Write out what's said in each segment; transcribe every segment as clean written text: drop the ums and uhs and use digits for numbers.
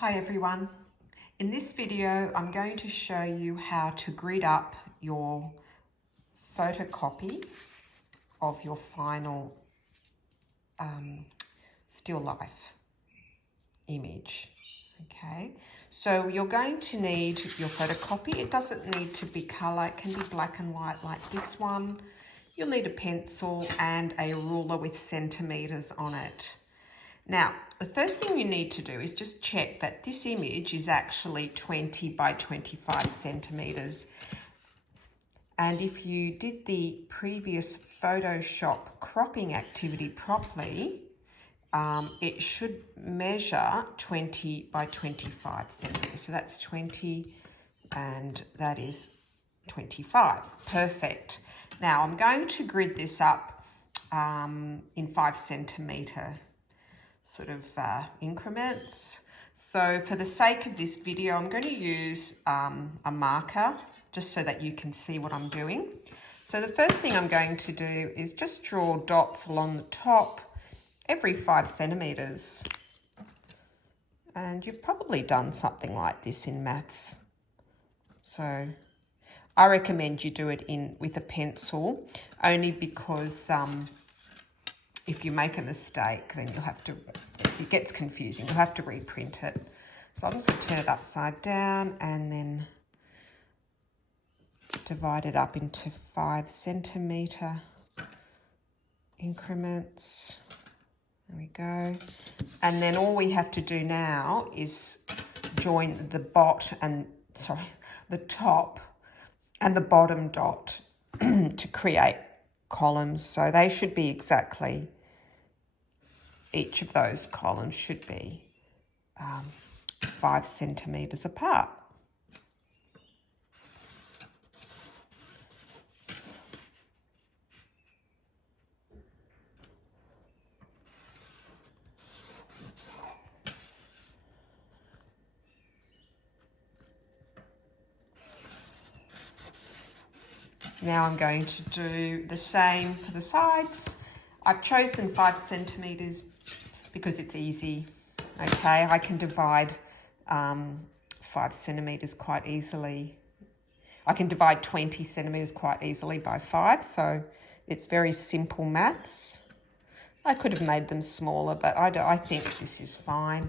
Hi everyone. In this video, I'm going to show you how to grid up your photocopy of your final still life image. Okay, so you're going to need your photocopy. It doesn't need to be color, it can be black and white like this one. You'll need a pencil and a ruler with centimeters on it. Now, the first thing you need to do is just check that this image is actually 20 by 25 centimeters. And if you did the previous Photoshop cropping activity properly, it should measure 20 by 25 centimeters. So that's 20 and that is 25. Perfect. Now I'm going to grid this up in 5 centimeter sort of increments. So for the sake of this video, I'm going to use a marker just so that you can see what I'm doing. So the first thing I'm going to do is just draw dots along the top every 5 centimeters. And you've probably done something like this in maths. So I recommend you do it with a pencil, only because if you make a mistake, then you'll have to, it gets confusing. You'll have to reprint it. So I'm just going to turn it upside down and then divide it up into 5 centimeter increments. There we go. And then all we have to do now is join the top and the bottom dot to create columns. So they should be exactly, each of those columns should be 5 centimeters apart. Now I'm going to do the same for the sides. I've chosen 5 centimeters because it's easy. Okay, I can divide 5 centimeters quite easily. I can divide 20 centimeters quite easily by 5, so it's very simple maths. I could have made them smaller, but I think this is fine.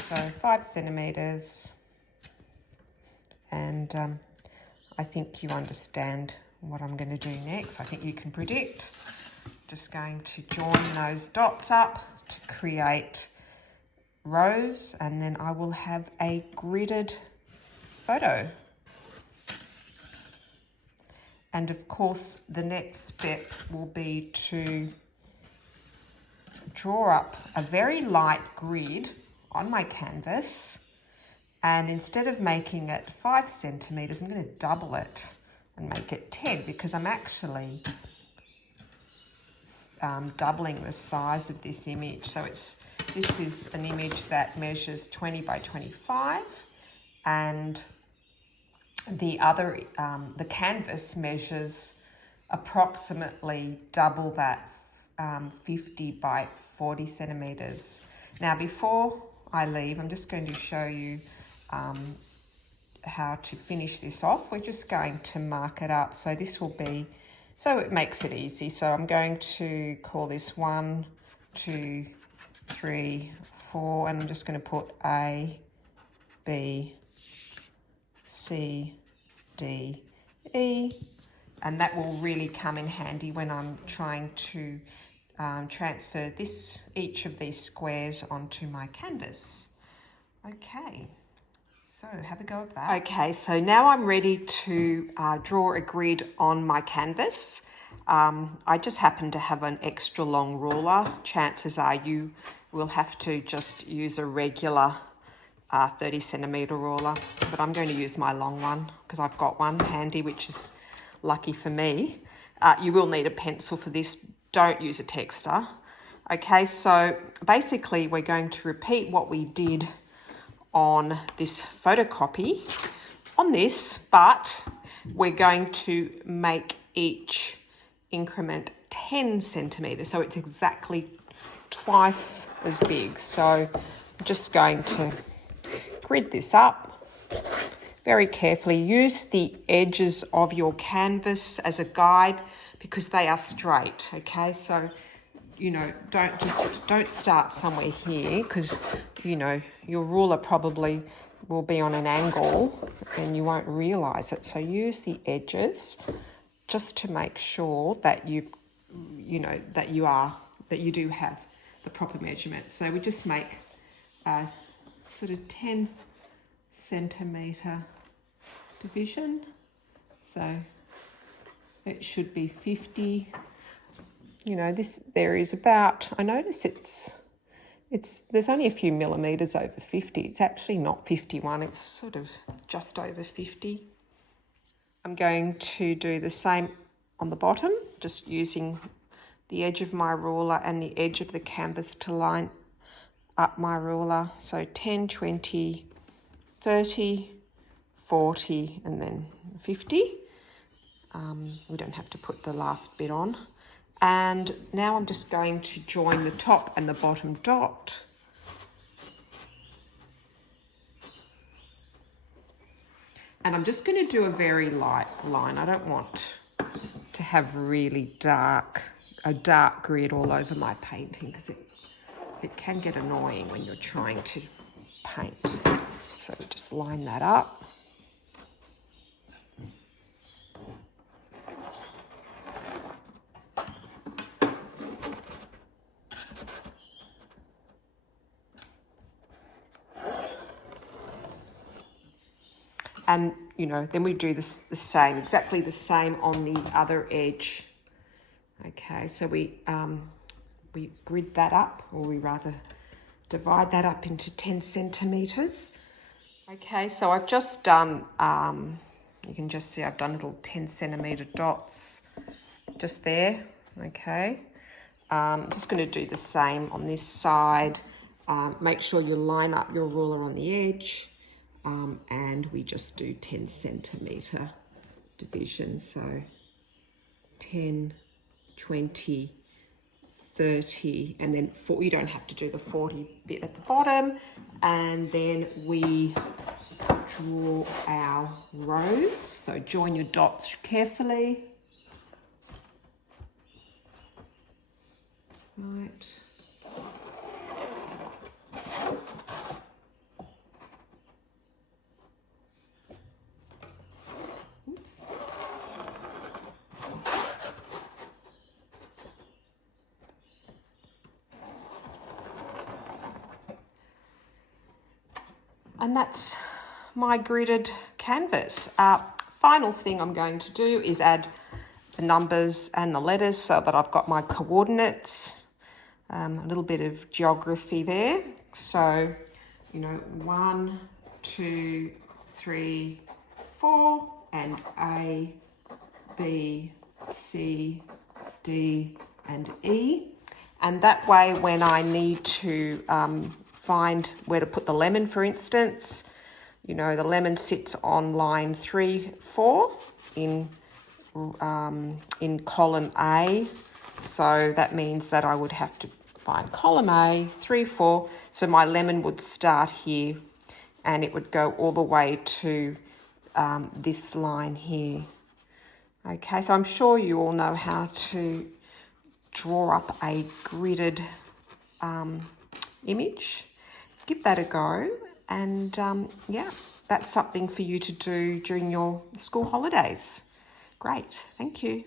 So 5 centimeters, and I think you understand what I'm going to do next. I think you can predict. Just going to join those dots up to create rows, and then I will have a gridded photo. And of course, the next step will be to draw up a very light grid on my canvas. And instead of making it 5 centimeters, I'm going to double it and make it 10, because I'm actually doubling the size of this image. So this is an image that measures 20 by 25, and the other, the canvas measures approximately double that, 50 by 40 centimeters. Now, before I leave, I'm just going to show you how to finish this off. We're just going to mark it up. So this will be, so it makes it easy. So I'm going to call this 1, 2, 3, 4, and I'm just going to put A, B, C, D, E, and that will really come in handy when I'm trying to transfer each of these squares onto my canvas. Okay. So have a go of that. Okay, so now I'm ready to draw a grid on my canvas. I just happen to have an extra long ruler. Chances are you will have to just use a regular 30 centimeter ruler, but I'm going to use my long one because I've got one handy, which is lucky for me. You will need a pencil for this. Don't use a texter. Okay, so basically we're going to repeat what we did on this photocopy on this, but we're going to make each increment 10 centimeters. So it's exactly twice as big. So I'm just going to grid this up very carefully. Use the edges of your canvas as a guide because they are straight, okay? So, you know, don't start somewhere here because, you know, your ruler probably will be on an angle and you won't realise it. So use the edges just to make sure that you do have the proper measurement. So we just make a sort of 10 centimetre division. So it should be 50. You know, there is about, I notice there's only a few millimetres over 50. It's actually not 51, it's sort of just over 50. I'm going to do the same on the bottom, just using the edge of my ruler and the edge of the canvas to line up my ruler. So 10, 20, 30, 40, and then 50. We don't have to put the last bit on. And now I'm just going to join the top and the bottom dot. And I'm just going to do a very light line. I don't want to have really a dark grid all over my painting because it can get annoying when you're trying to paint. So just line that up. And, you know, then we do exactly the same on the other edge. Okay, so we grid that up, or we rather divide that up into 10 centimetres. Okay, so I've just done, you can just see I've done little 10 centimetre dots just there, okay. I'm just going to do the same on this side. Make sure you line up your ruler on the edge. And we just do 10 centimetre divisions, so 10, 20, 30, and then 40. You don't have to do the 40 bit at the bottom. And then we draw our rows, so join your dots carefully. Right. And that's my gridded canvas. Final thing I'm going to do is add the numbers and the letters so that I've got my coordinates, a little bit of geography there. So, you know, 1, 2, 3, 4, and A, B, C, D, and E. And that way, when I need to find where to put the lemon, for instance, you know, the lemon sits on line 3, 4 in column A. So that means that I would have to find column A, 3, 4. So my lemon would start here and it would go all the way to this line here. Okay, so I'm sure you all know how to draw up a gridded image. Give that a go, and yeah, that's something for you to do during your school holidays. Great, thank you.